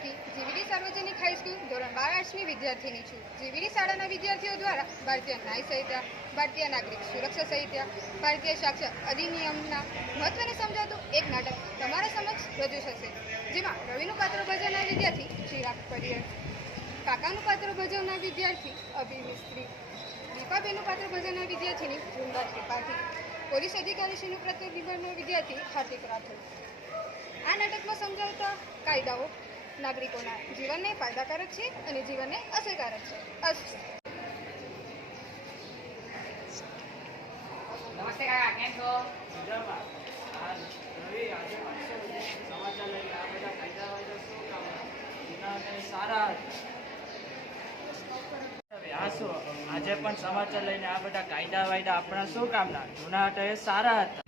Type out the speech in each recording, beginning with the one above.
ત્રિપાઠી જીવીડી સાર્વજનિક હાઈસ્કૂલ ધોરણ 12 આર્ટ્સની વિદ્યાર્થીની છું। જીવીડી શાળાના વિદ્યાર્થીઓ દ્વારા ભારતીય ન્યાય સંહિતા, ભારતીય નાગરિક સુરક્ષા સંહિતા, ભારતીય સાક્ષર અધિનિયમના મહત્વને સમજાવતું એક નાટક તમારા સમક્ષ રજૂ થશે, જેમાં રવિનું પાત્ર ભજવનાર વિદ્યાર્થી ચિરાગ પરિયર, કાકાનું પાત્ર ભજવનાર વિદ્યાર્થી અભિ મિસ્ત્રી, દીપાબેનનું પાત્ર ભજવનાર વિદ્યાર્થીની વૃંદા ત્રિપાઠી, પોલીસ અધિકારીશ્રીનું પ્રતિનિધિ વિદ્યાર્થી હાર્દિક રાઠોડ। આ નાટકમાં સમજાવતા કાયદાઓ નાગરિકોના જીવનને ફાયદાકારક છે અને જીવનને અસરકારક છે। અસ્તુ। નમસ્તે કાકા, કેમ છો? મજામાં। રવિ, આજે સમાચાર લઈને આ બધા કાયદા વાયદા શું કામ સારા હવે આ શું આજે પણ સમાચાર લઈને આ બધા કાયદા વાયદા આપણા શું કામના? જૂના હતા એ સારા હતા।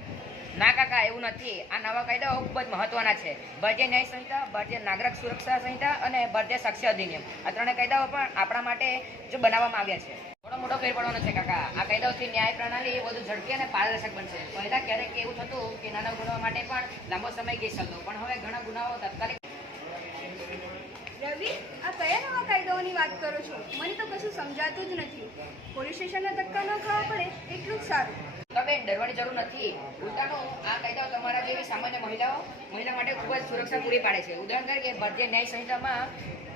ના કાકા, એવું નથી। આ નવા કાયદાઓ ખૂબ જ મહત્વના છે। ભારતીય ન્યાય સંહિતા, ભારતીય નાગરિક સુરક્ષા સંહિતા અને ભારતીય સાક્ષર અધિનિયમ, આ ત્રણેય કાયદાઓ પણ આપણા માટે જો બનાવવામાં આવ્યા છે। થોડો મોટો ફેર પડવાનો છે કાકા। આ કાયદાઓથી ન્યાય પ્રણાલી વધુ ઝડપી અને પારદર્શક બનશે। પહેલા ક્યારેક એવું થતું કે નાના ગુનાઓ માટે પણ લાંબો સમય કેસ ચાલતો, પણ હવે ઘણા ગુનાઓ તાત્કાલિક। રવિ, આ કયા નવા કાયદાઓની વાત કરો છો? મને તો કશું સમજાતું જ નથી। પોલીસ સ્ટેશનના ધક્કા ન ખાવા પડે એટલું જ સારું। તો બેન, ડરવાની જરૂર નથી। ઉલટાનું આ કાયદાઓ તમારા જેવી સામાન્ય મહિલા માટે ખૂબ જ સુરક્ષા પૂરી પાડે છે। ઉદાહરણ તરીકે ભારતીય ન્યાય સંહિતામાં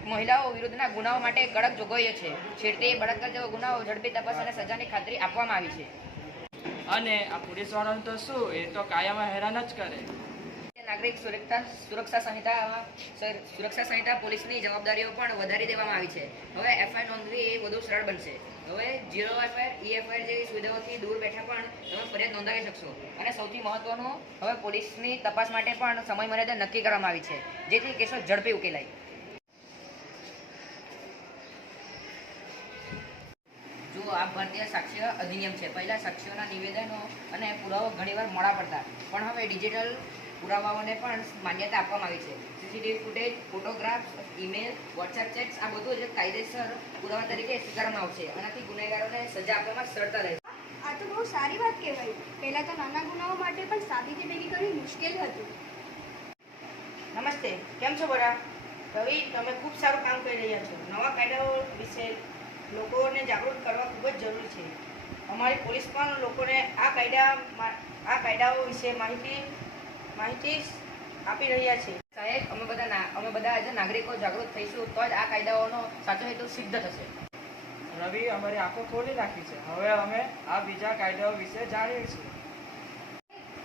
મહિલાઓ વિરુદ્ધના ગુનાઓ માટે કડક જોગવાઈઓ છે। છેડતી, બળાત્કાર જેવા ગુનાઓ ઝડપી તપાસ અને સજાની ખાતરી આપવામાં આવી છે। અને આ પોલીસ વાળાને તો શું, એ તો કાયમમાં હેરાન જ કરે। નાગરિક સુરક્ષા સંહિતા પોલીસની જવાબદારીઓ પણ વધારી દેવામાં આવી છે। હવે એફઆઈઆર નોંધવી વધુ સરળ બનશે। હવે 0 એફઆઈઆર, ઈ-એફઆઈઆર જેવી સુવિધાઓથી દૂર બેઠા પણ તમે ફરિયાદ નોંધાવી શકશો। અને સૌથી મહત્વનું, હવે પોલીસની તપાસ માટે પણ સમય મર્યાદા નક્કી કરવામાં આવી છે, જેથી કેસો ઝડપી ઉકેલાય। જુઓ, આ ભારતીય સાક્ષ્ય અધિનિયમ છે। પહેલા સાક્ષીઓના નિવેદનો અને પુરાવો ઘણીવાર મોડા પડતા, પણ હવે ડિજિટલ પુરાવાઓને પણ માન્યતા આપવામાં આવી છે। CCTV footage, photographs, email, WhatsApp chats, આ બધું જ કાયદેસર પુરાવા તરીકે સ્વીકારવામાં આવશે। આનાથી ગુનેગારોને સજા આપવામાં સરળતા રહેશે। આ તો બહુ સારી વાત કહેવાય। પહેલાં તો નાના ગુનાઓ માટે પણ સાબિતી ભેગી કરવી મુશ્કેલ હતું। નમસ્તે, કેમ છો બધા? રવિ, તમે ખૂબ સારું કામ કરી રહ્યા છો। નવા કાયદાઓ વિશે લોકોને જાગૃત કરવા ખૂબ જ જરૂરી છે। અમારી પોલીસ પણ લોકોને આ કાયદાઓ વિશે માહિતી આપી રહ્યા છે। સાહેબ, અમે બધા આજે નાગરિકો જાગૃત થઈશું તો જ આ કાયદાઓનો સાચો હેતુ સિદ્ધ થશે। રવિ, અમારી આંખો ખોલી નાખી છે। હવે અમે આ બીજા કાયદાઓ વિશે જાણીશું।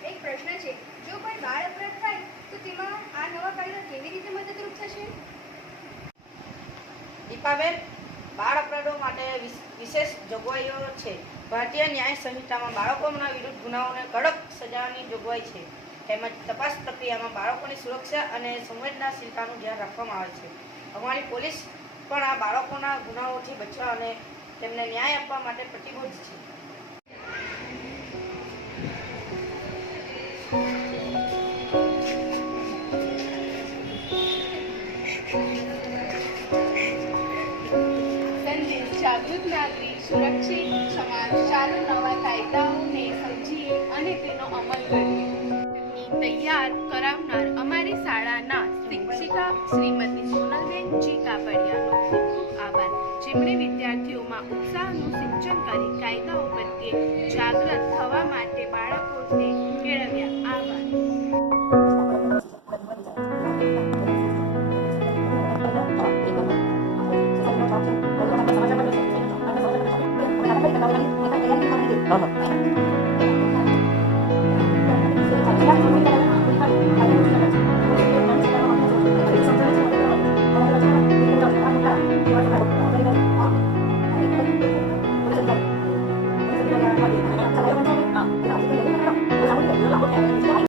એક પ્રશ્ન છે, જો કોઈ બાળ અપરાધ થાય તો તેમાં આ નવા કાયદા કેવી રીતે મદદરૂપ થશે? દીપાબેન, બાળ અપરાધો માટે વિશેષ જોગવાઈઓ છે। ભારતીય ન્યાય સંહિતામાં બાળકોના વિરુદ્ધ ગુનાઓને કડક સજાની જોગવાઈ છે, તેમજ તપાસ પ્રક્રિયામાં બાળકોની સુરક્ષા અને સંવેદનશીલતાનું ધ્યાન રાખવામાં આવે છે। અમારી પોલીસ પણ આ બાળકોના ગુનાઓથી બચવા અને તેમને ન્યાય આપવા માટે પ્રતિબદ્ધ છે। સંદેશ: જાગૃત નાગરિક, સુરક્ષિત સમાજ। ચાલો નવા કાયદાઓને સમજીએ અને તેનો અમલ કરીએ। તૈયાર કરાવનાર અમારી શાળાના શિક્ષિકા શ્રીમતી સોનલબેન જી કાપડિયાનો ખૂબ ખૂબ આભાર, જેમણે વિદ્યાર્થીઓમાં ઉત્સાહનું સિંચન કરી કાયદાઓ પ્રત્યે જાગૃત થવા માટે બાળકોને કેળવ્યા। આભાર। હા